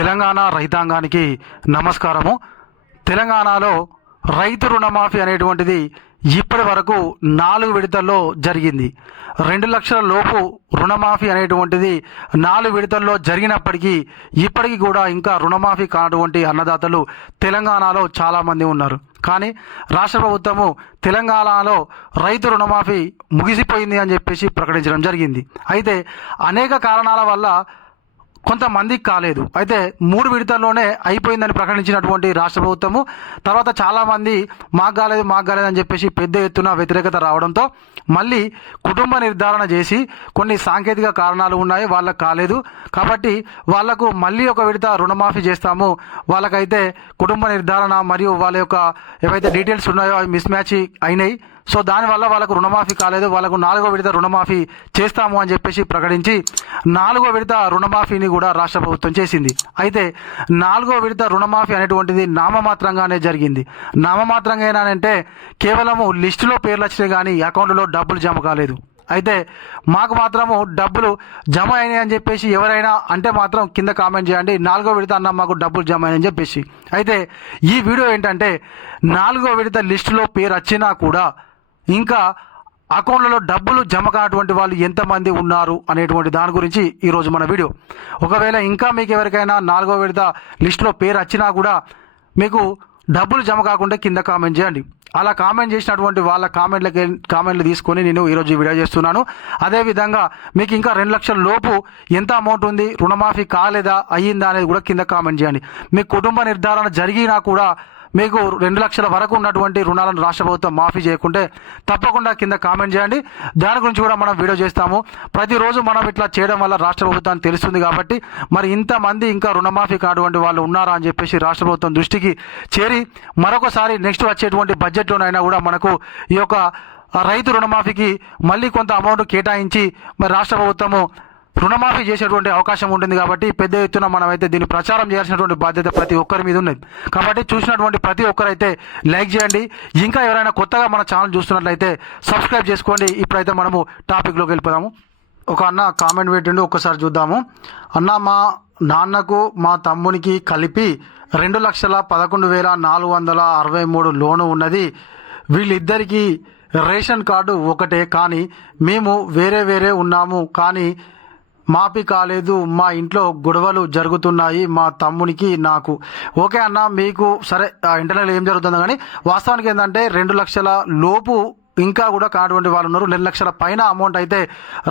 తెలంగాణ రైతాంగానికి నమస్కారము. తెలంగాణలో రైతు రుణమాఫీ అనేటువంటిది ఇప్పటి వరకు నాలుగు విడతల్లో జరిగింది. రెండు లక్షల లోపు రుణమాఫీ అనేటువంటిది నాలుగు విడతల్లో జరిగినప్పటికీ ఇప్పటికీ కూడా ఇంకా రుణమాఫీ కానటువంటి అన్నదాతలు తెలంగాణలో చాలామంది ఉన్నారు. కానీ రాష్ట్ర ప్రభుత్వము తెలంగాణలో రైతు రుణమాఫీ ముగిసిపోయింది అని చెప్పేసి ప్రకటించడం జరిగింది. అయితే అనేక కారణాల వల్ల కొంతమందికి కాలేదు. అయితే మూడు విడతల్లోనే అయిపోయిందని ప్రకటించినటువంటి రాష్ట్ర ప్రభుత్వము తర్వాత చాలామంది మాకు కాలేదు మాకు కాలేదు అని చెప్పేసి పెద్ద ఎత్తున వ్యతిరేకత రావడంతో మళ్ళీ కుటుంబ నిర్ధారణ చేసి కొన్ని సాంకేతిక కారణాలు ఉన్నాయి వాళ్ళకి కాలేదు. కాబట్టి వాళ్ళకు మళ్ళీ ఒక విడత రుణమాఫీ చేస్తాము. వాళ్ళకైతే కుటుంబ నిర్ధారణ మరియు వాళ్ళ యొక్క ఏవైతే డీటెయిల్స్ ఉన్నాయో అవి మిస్ మ్యాచ్ అయినాయి. సో దానివల్ల వాళ్ళకు రుణమాఫీ కాలేదు. వాళ్ళకు నాలుగో విడత రుణమాఫీ చేస్తాము అని చెప్పేసి ప్రకటించి నాలుగో విడత రుణమాఫీని కూడా రాష్ట్ర ప్రభుత్వం చేసింది. అయితే నాలుగో విడత రుణమాఫీ అనేటువంటిది నామమాత్రంగానే జరిగింది. నామమాత్రంగా అంటే కేవలము లిస్టులో పేర్లు వచ్చినాయి కానీ అకౌంట్లో డబ్బులు జమ కాలేదు. అయితే మాకు మాత్రము డబ్బులు జమ అయినాయి అని చెప్పేసి ఎవరైనా అంటే మాత్రం కింద కామెంట్ చేయండి. నాలుగో విడత అన్న మాకు డబ్బులు జమ అయినాయని చెప్పేసి. అయితే ఈ వీడియో ఏంటంటే నాలుగో విడత లిస్టులో పేరు వచ్చినా కూడా ఇంకా అకౌంట్లలో డబ్బులు జమ కానటువంటి వాళ్ళు ఎంతమంది ఉన్నారు అనేటువంటి దాని గురించి ఈరోజు మన వీడియో. ఒకవేళ ఇంకా మీకు ఎవరికైనా నాలుగో విడత లిస్టులో పేరు వచ్చినా కూడా మీకు డబ్బులు జమ కాకుండా కింద కామెంట్ చేయండి. అలా కామెంట్ చేసినటువంటి వాళ్ళ కామెంట్లకి కామెంట్లు తీసుకొని నేను ఈరోజు వీడియో చేస్తున్నాను. అదేవిధంగా మీకు ఇంకా రెండు లక్షల లోపు ఎంత అమౌంట్ ఉంది రుణమాఫీ కాలేదా అయ్యిందా అనేది కూడా కింద కామెంట్ చేయండి. మీ కుటుంబ నిర్ధారణ జరిగినా కూడా మీకు రెండు లక్షల వరకు ఉన్నటువంటి రుణాలను రాష్ట్ర ప్రభుత్వం మాఫీ చేయకుంటే తప్పకుండా కింద కామెంట్ చేయండి. దాని గురించి కూడా మనం వీడియో చేస్తాము. ప్రతిరోజు మనం ఇట్లా చేయడం వల్ల రాష్ట్ర ప్రభుత్వానికి తెలుస్తుంది కాబట్టి మరి ఇంతమంది ఇంకా రుణమాఫీ కాటువంటి వాళ్ళు ఉన్నారా అని చెప్పేసి రాష్ట్ర ప్రభుత్వం దృష్టికి చేరి మరొకసారి నెక్స్ట్ వచ్చేటువంటి బడ్జెట్లోనైనా కూడా మనకు ఈ యొక్క రైతు రుణమాఫీకి మళ్ళీ కొంత అమౌంట్ కేటాయించి మరి రాష్ట్ర ప్రభుత్వము రుణమాఫీ చేసేటువంటి అవకాశం ఉంటుంది కాబట్టి పెద్ద ఎత్తున మనమైతే దీన్ని ప్రచారం చేయాల్సినటువంటి బాధ్యత ప్రతి ఒక్కరి మీద ఉన్నది. కాబట్టి చూసినటువంటి ప్రతి ఒక్కరైతే లైక్ చేయండి. ఇంకా ఎవరైనా కొత్తగా మన ఛానల్ చూస్తున్నట్లయితే సబ్స్క్రైబ్ చేసుకోండి. ఇప్పుడైతే మనము టాపిక్లోకి వెళ్ళిపోదాము. ఒక అన్న కామెంట్ పెట్టిండు ఒక్కసారి చూద్దాము. అన్న మా నాన్నకు మా తమ్మునికి కలిపి రెండు లక్షల పదకొండు వేల నాలుగు వందల అరవై మూడు లోను ఉన్నది. వీళ్ళిద్దరికీ రేషన్ కార్డు ఒకటే కానీ మేము వేరే వేరే ఉన్నాము. కానీ మాపి కాలేదు మా ఇంట్లో గొడవలు జరుగుతున్నాయి మా తమ్మునికి నాకు. ఓకే అన్న మీకు సరే ఇంటర్నల్ ఇంటర్నెట్ ఏం జరుగుతుందో కానీ వాస్తవానికి ఏంటంటే రెండు లక్షల లోపు ఇంకా కూడా కానటువంటి వాళ్ళు ఉన్నారు. రెండు లక్షల పైన అమౌంట్ అయితే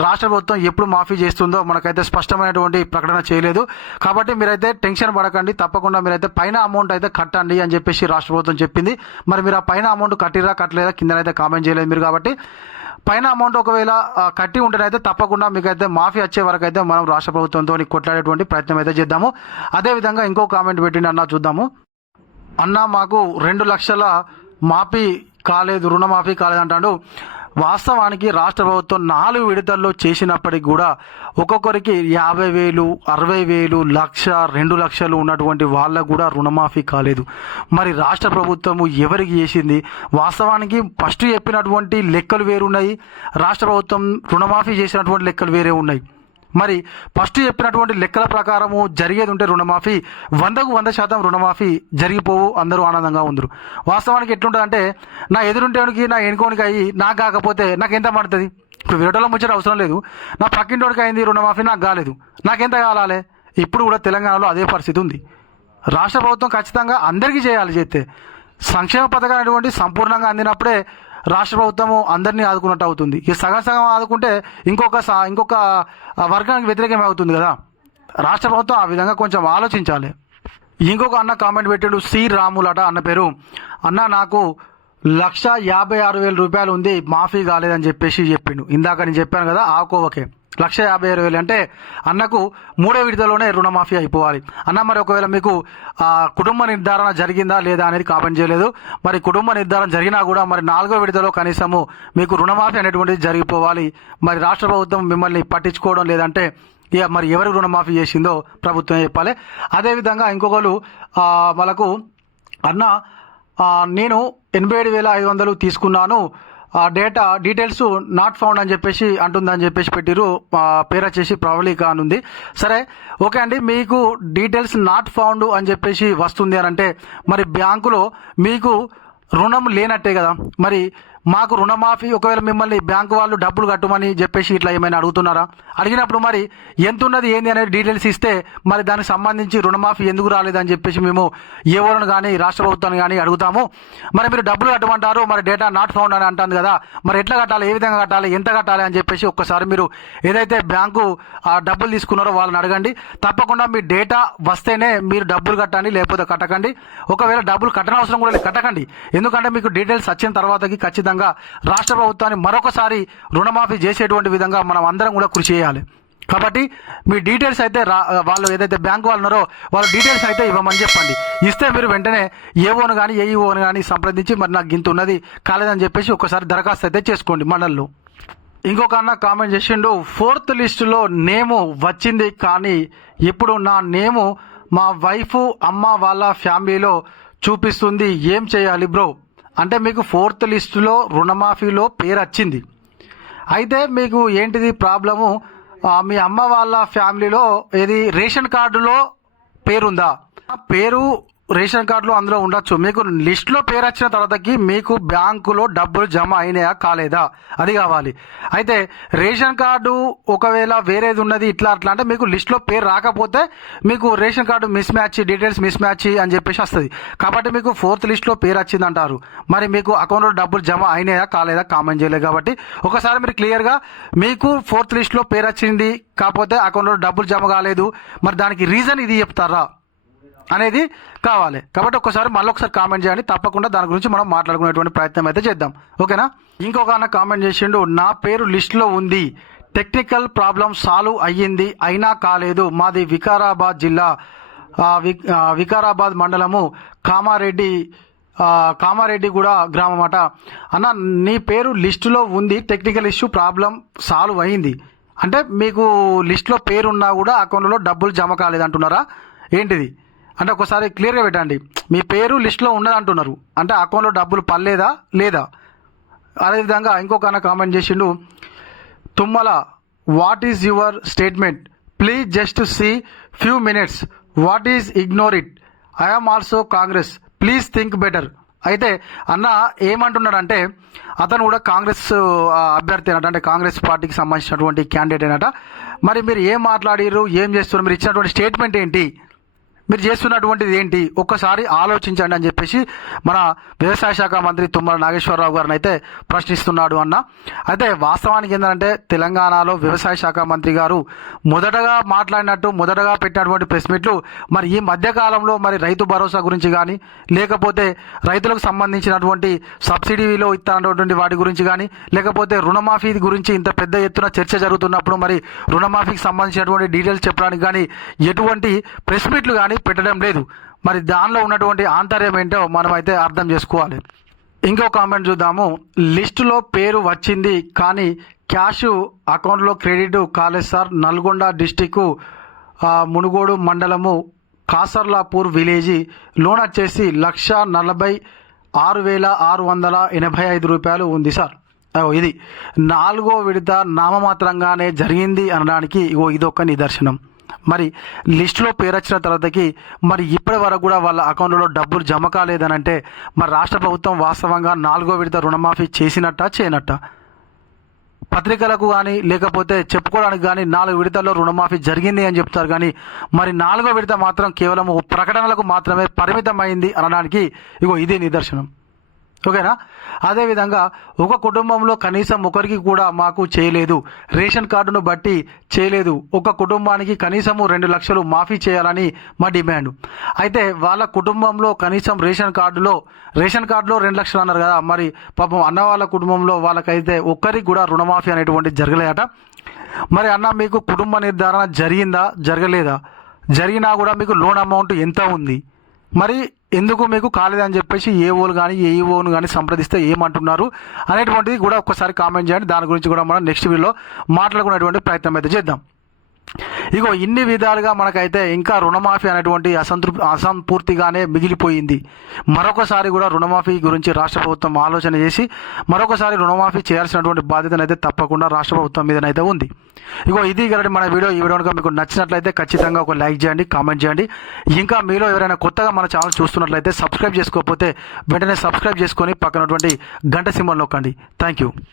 రాష్ట్ర ప్రభుత్వం ఎప్పుడు మాఫీ చేస్తుందో మనకైతే స్పష్టమైనటువంటి ప్రకటన చేయలేదు. కాబట్టి మీరైతే టెన్షన్ పడకండి తప్పకుండా మీరైతే పైన అమౌంట్ అయితే కట్టండి అని చెప్పేసి రాష్ట్ర ప్రభుత్వం చెప్పింది. మరి మీరు ఆ పైన అమౌంట్ కట్టిరా కట్టలేదా కిందనైతే కామెంట్ చేయలేదు మీరు కాబట్టి. పైన అమౌంట్ ఒకవేళ కట్టి ఉంటేనైతే తప్పకుండా మీకైతే మాఫీ వచ్చే వరకు అయితే మనం రాష్ట్ర ప్రభుత్వంతో కొట్లాడేటువంటి ప్రయత్నం అయితే చేద్దాము. అదేవిధంగా ఇంకో కామెంట్ పెట్టిండి అన్న చూద్దాము. అన్న మాకు రెండు లక్షల మాఫీ కాలేదు రుణమాఫీ కాలేదు అంటాడు వాస్తవానికి రాష్ట్ర ప్రభుత్వం నాలుగు విడతల్లో చేసినప్పటికి కూడా ఒక్కొక్కరికి యాభై వేలు అరవై వేలు లక్ష రెండు లక్షలు ఉన్నటువంటి వాళ్ళకు కూడా రుణమాఫీ కాలేదు. మరి రాష్ట్ర ప్రభుత్వము ఎవరికి చేసింది? వాస్తవానికి ఫస్ట్ చెప్పినటువంటి లెక్కలు వేరున్నాయి. రాష్ట్ర ప్రభుత్వం రుణమాఫీ చేసినటువంటి లెక్కలు వేరే ఉన్నాయి. మరి ఫస్ట్ చెప్పినటువంటి లెక్కల ప్రకారము జరిగేది ఉంటే రుణమాఫీ వందకు వంద శాతం రుణమాఫీ జరిగిపోవు అందరూ ఆనందంగా ఉందరు. వాస్తవానికి ఎట్లుంటుందంటే నా ఎదురుంటేవాడికి నా ఎనుకోనికి అయ్యి నాకు కాకపోతే నాకు ఎంత పడుతుంది? ఇప్పుడు విరటలో ముచ్చట అవసరం లేదు. నా పక్కింటోడికి అయింది రుణమాఫీ నాకు కాలేదు. నాకెంత కావాలి ఇప్పుడు కూడా తెలంగాణలో అదే పరిస్థితి ఉంది. రాష్ట్ర ప్రభుత్వం ఖచ్చితంగా అందరికీ చేయాలి చేస్తే. సంక్షేమ పథకాలు అనేటువంటి సంపూర్ణంగా అందినప్పుడే రాష్ట్ర ప్రభుత్వము అందరినీ ఆదుకున్నట్టు అవుతుంది. ఈ సగం సగం ఆదుకుంటే ఇంకొక స- ఇంకొక వర్గానికి వ్యతిరేకమే అవుతుంది కదా. రాష్ట్ర ప్రభుత్వం ఆ విధంగా కొంచెం ఆలోచించాలి. ఇంకొక అన్న కామెంట్ పెట్టాడు సి రాములట అన్న పేరు. అన్న నాకు లక్ష యాభై ఆరు వేల రూపాయలు ఉంది మాఫీ కాలేదని చెప్పేసి చెప్పిండు. ఇందాక నేను చెప్పాను కదా ఆకో ఓకే లక్ష యాభై ఆరు వేలు. అంటే అన్నకు మూడో విడతలోనే రుణమాఫీ అయిపోవాలి. అన్న మరి ఒకవేళ మీకు కుటుంబ నిర్ధారణ జరిగిందా లేదా అనేది కామెంట్ చేయలేదు. మరి కుటుంబ నిర్ధారణ జరిగినా కూడా మరి నాలుగో విడతలో కనీసము మీకు రుణమాఫీ అనేటువంటిది జరిగిపోవాలి. మరి రాష్ట్ర ప్రభుత్వం మిమ్మల్ని పట్టించుకోవడం లేదంటే ఇక మరి ఎవరికి రుణమాఫీ చేసిందో ప్రభుత్వం చెప్పాలి. అదేవిధంగా ఇంకొకరు వాళ్ళకు అన్న నేను ఎనభై ఏడు వేల ఐదు వందలు తీసుకున్నాను. ఆ డేటా డీటెయిల్స్ నాట్ ఫౌండ్ అని చెప్పేసి అంటుందని చెప్పేసి పెట్టిరు పేరు వచ్చేసి ప్రవళిక అని ఉంది. సరే ఓకే అండి మీకు డీటెయిల్స్ నాట్ ఫౌండ్ అని చెప్పేసి వస్తుంది అని అంటే మరి బ్యాంకులో మీకు రుణం లేనట్టే కదా. మరి మాకు రుణమాఫీ ఒకవేళ మిమ్మల్ని బ్యాంకు వాళ్ళు డబ్బులు కట్టమని చెప్పేసి ఇట్లా ఏమైనా అడుగుతున్నారా? అడిగినప్పుడు మరి ఎంత ఉన్నది ఏంది అనేది డీటెయిల్స్ ఇస్తే మరి దానికి సంబంధించి రుణమాఫీ ఎందుకు రాలేదని చెప్పేసి మేము ఎవరిని కానీ రాష్ట్ర ప్రభుత్వాన్ని కానీ అడుగుతాము. మరి మీరు డబ్బులు కట్టమంటారు మరి డేటా నాట్ ఫౌండ్ అని అంటుంది కదా మరి ఎట్లా కట్టాలి ఏ విధంగా కట్టాలి ఎంత కట్టాలి అని చెప్పేసి ఒక్కసారి మీరు ఏదైతే బ్యాంకు ఆ డబ్బులు తీసుకున్నారో వాళ్ళని అడగండి. తప్పకుండా మీ డేటా వస్తేనే మీరు డబ్బులు కట్టండి లేకపోతే కట్టకండి. ఒకవేళ డబ్బులు కట్టనవసరం కూడా కట్టకండి. ఎందుకంటే మీకు డీటెయిల్స్ వచ్చిన తర్వాతకి ఖచ్చితంగా రాష్ట్ర ప్రభుత్వాన్ని మరొకసారి రుణమాఫీ చేసేటువంటి విధంగా మనం అందరం కూడా కృషి చేయాలి. కాబట్టి మీ డీటెయిల్స్ అయితే రా వాళ్ళు ఏదైతే బ్యాంక్ వాళ్ళు ఉన్నారో వాళ్ళ డీటెయిల్స్ అయితే ఇవ్వమని చెప్పండి. ఇస్తే మీరు వెంటనే ఏఓను కానీ ఏఈఓను కానీ సంప్రదించి మరి నాకు గింత ఉన్నది కాలేదని చెప్పేసి ఒకసారి దరఖాస్తు అయితే చేసుకోండి మండల్లో ఇంకొక అన్న కామెంట్ చేసిండు ఫోర్త్ లిస్టులో నేము వచ్చింది కానీ ఇప్పుడు నా నేము మా వైఫ్ అమ్మ వాళ్ళ ఫ్యామిలీలో చూపిస్తుంది. ఏం చేయాలి బ్రో? అంటే మీకు ఫోర్త్ లిస్టులో రుణమాఫీలో పేరు వచ్చింది అయితే మీకు ఏంటిది ప్రాబ్లము? మీ అమ్మ వాళ్ళ ఫ్యామిలీలో ఏది రేషన్ కార్డులో పేరుందా? ఆ పేరు రేషన్ కార్డులో అందులో ఉండొచ్చు. మీకు లిస్టులో పేరు వచ్చిన తర్వాతకి మీకు బ్యాంకులో డబ్బులు జమ అయినాయా కాలేదా? అది కావాలి. అయితే రేషన్ కార్డు ఒకవేళ వేరేది ఉన్నది ఇట్లా అట్లా అంటే మీకు లిస్టులో పేరు రాకపోతే మీకు ration card mismatch details mismatch అని చెప్పేసి వస్తుంది. కాబట్టి మీకు ఫోర్త్ లిస్ట్లో పేరు వచ్చింది అంటారు మరి మీకు అకౌంట్లో డబ్బులు జమ అయినాయా కాలేదా? కామెంట్ చేయలేదు కాబట్టి. ఒకసారి మీరు క్లియర్గా మీకు ఫోర్త్ లిస్ట్లో పేరు వచ్చింది కాకపోతే అకౌంట్లో డబ్బులు జమ కాలేదు. మరి దానికి రీజన్ ఇది చెప్తారా? అనేది కావాలి. కాబట్టి ఒకసారి మళ్ళీ ఒకసారి కామెంట్ చేయండి. తప్పకుండా దాని గురించి మనం మాట్లాడుకునేటువంటి ప్రయత్నం అయితే చేద్దాం. ఓకేనా? ఇంకొక అన్న కామెంట్ చేసిండు నా పేరు లిస్టులో ఉంది. టెక్నికల్ ప్రాబ్లం సాల్వ్ అయ్యింది అయినా కాలేదు. మాది వికారాబాద్ జిల్లా. వి- వికారాబాద్ మండలము కామారెడ్డి కామారెడ్డి కూడా గ్రామం అట అన్న నీ పేరు లిస్టులో ఉంది. టెక్నికల్ ఇష్యూ ప్రాబ్లం సాల్వ్ అయింది అంటే మీకు లిస్టులో పేరున్నా కూడా అకౌంట్లో డబ్బులు జమ కాలేదు అంటున్నారా ఏంటిది? అంటే ఒకసారి క్లియర్గా పెట్టండి. మీ పేరు లిస్ట్లో ఉండదు అంటున్నారు. అంటే అకౌంట్లో డబ్బులు పర్లేదా లేదా? అదేవిధంగా ఇంకొక అన్న కామెంట్ చేసిండు. Tummala what is your statement please just see few minutes what is ignore it I am also Congress please think better అయితే అన్న ఏమంటున్నాడంటే అతను కూడా కాంగ్రెస్ అభ్యర్థి అనట అంటే కాంగ్రెస్ పార్టీకి సంబంధించినటువంటి క్యాండిడేట్ అనట మరి మీరు ఏం మాట్లాడిరు ఏం చేస్తున్నారు? మీరు ఇచ్చినటువంటి స్టేట్మెంట్ ఏంటి? మీరు చేస్తున్నటువంటిది ఏంటి? ఒక్కసారి ఆలోచించండి అని చెప్పేసి మన వ్యవసాయ శాఖ మంత్రి తుమ్మల నాగేశ్వరరావు గారిని అయితే ప్రశ్నిస్తున్నాడు అన్న. అయితే వాస్తవానికి ఏంటంటే తెలంగాణలో వ్యవసాయ శాఖ మంత్రి గారు మొదటగా మాట్లాడినట్టు మొదటగా పెట్టినటువంటి ప్రెస్ మీట్లు మరి ఈ మధ్యకాలంలో మరి రైతు భరోసా గురించి కానీ లేకపోతే రైతులకు సంబంధించినటువంటి సబ్సిడీలో ఇస్తున్నటువంటి వాటి గురించి కానీ లేకపోతే రుణమాఫీ గురించి ఇంత పెద్ద ఎత్తున చర్చ జరుగుతున్నప్పుడు మరి రుణమాఫీకి సంబంధించినటువంటి డీటెయిల్స్ చెప్పడానికి కానీ ఎటువంటి ప్రెస్ మీట్లు కానీ పెట్టడం లేదు. మరి దానిలో ఉన్నటువంటి ఆంతర్యం ఏంటో మనమైతే అర్థం చేసుకోవాలి. ఇంకో కామెంట్ చూద్దాము. లిస్టులో పేరు వచ్చింది కానీ క్యాష్ అకౌంట్లో క్రెడిట్ కాలేదు సార్. నల్గొండ డిస్టిక్ మునుగోడు మండలము కాసర్లాపూర్ విలేజ్. లోన్ వచ్చేసి లక్ష నలభై ఆరు వేల ఆరు వందల ఎనభై ఐదు రూపాయలు ఉంది సార్. ఇది నాలుగో విడత నామమాత్రంగానే జరిగింది అనడానికి ఇగో ఇదొక నిదర్శనం. మరి లిస్టులో పేరు వచ్చిన తర్వాతకి మరి ఇప్పటి వరకు కూడా వాళ్ళ అకౌంట్లో డబ్బులు జమ కాలేదనంటే మరి రాష్ట్ర ప్రభుత్వం వాస్తవంగా నాలుగో విడత రుణమాఫీ చేసినట్ట చేయనట్ట? పత్రికలకు కానీ లేకపోతే చెప్పుకోవడానికి కానీ నాలుగు విడతల్లో రుణమాఫీ జరిగింది అని చెప్తారు కానీ మరి నాలుగో విడత మాత్రం కేవలం ప్రకటనలకు మాత్రమే పరిమితమైంది అనడానికి ఇగో ఇదే నిదర్శనం. ఓకేనా? అదేవిధంగా ఒక కుటుంబంలో కనీసం ఒకరికి కూడా మాకు చేయలేదు. రేషన్ కార్డును బట్టి చేయలేదు. ఒక కుటుంబానికి కనీసము రెండు లక్షలు మాఫీ చేయాలని మా డిమాండ్. అయితే వాళ్ళ కుటుంబంలో కనీసం రేషన్ కార్డులో రేషన్ కార్డులో రెండు లక్షలు అన్నారు కదా మరి పాపం అన్న వాళ్ళ కుటుంబంలో వాళ్ళకైతే ఒక్కరికి కూడా రుణమాఫీ అనేటువంటిది జరగలేదట. మరి అన్న మీకు కుటుంబ నిర్ధారణ జరిగిందా? జరగలేదా? జరిగినా కూడా మీకు లోన్ అమౌంట్ ఎంత ఉంది? మరి ఎందుకు మీకు కాలేదని చెప్పేసి ఏ ఓలు కానీ ఏ ఓను కానీ సంప్రదిస్తే ఏమంటున్నారు అనేటువంటిది కూడా ఒక్కసారి కామెంట్ చేయండి. దాని గురించి కూడా మనం నెక్స్ట్ వీడియోలో మాట్లాడుకునేటువంటి ప్రయత్నం అయితే చేద్దాం. ఇగో ఇన్ని విధాలుగా మనకైతే ఇంకా రుణమాఫీ అనేటువంటి అసంతృప్తి అసంపూర్తిగానే మిగిలిపోయింది. మరొకసారి కూడా రుణమాఫీ గురించి రాష్ట్ర ప్రభుత్వం ఆలోచన చేసి మరొకసారి రుణమాఫీ చేయాల్సినటువంటి బాధ్యతనైతే తప్పకుండా రాష్ట్ర ప్రభుత్వం మీదనైతే ఉంది. ఇగో ఇది కాబట్టి మన వీడియో ఈ వీడియో మీకు నచ్చినట్లయితే ఖచ్చితంగా ఒక లైక్ చేయండి కామెంట్ చేయండి. ఇంకా మీలో ఎవరైనా కొత్తగా మన ఛానల్ చూస్తున్నట్లయితే సబ్స్క్రైబ్ చేసుకోకపోతే వెంటనే సబ్స్క్రైబ్ చేసుకొని పక్కనటువంటి గంట సింబల్ నొక్కండి. Thank you.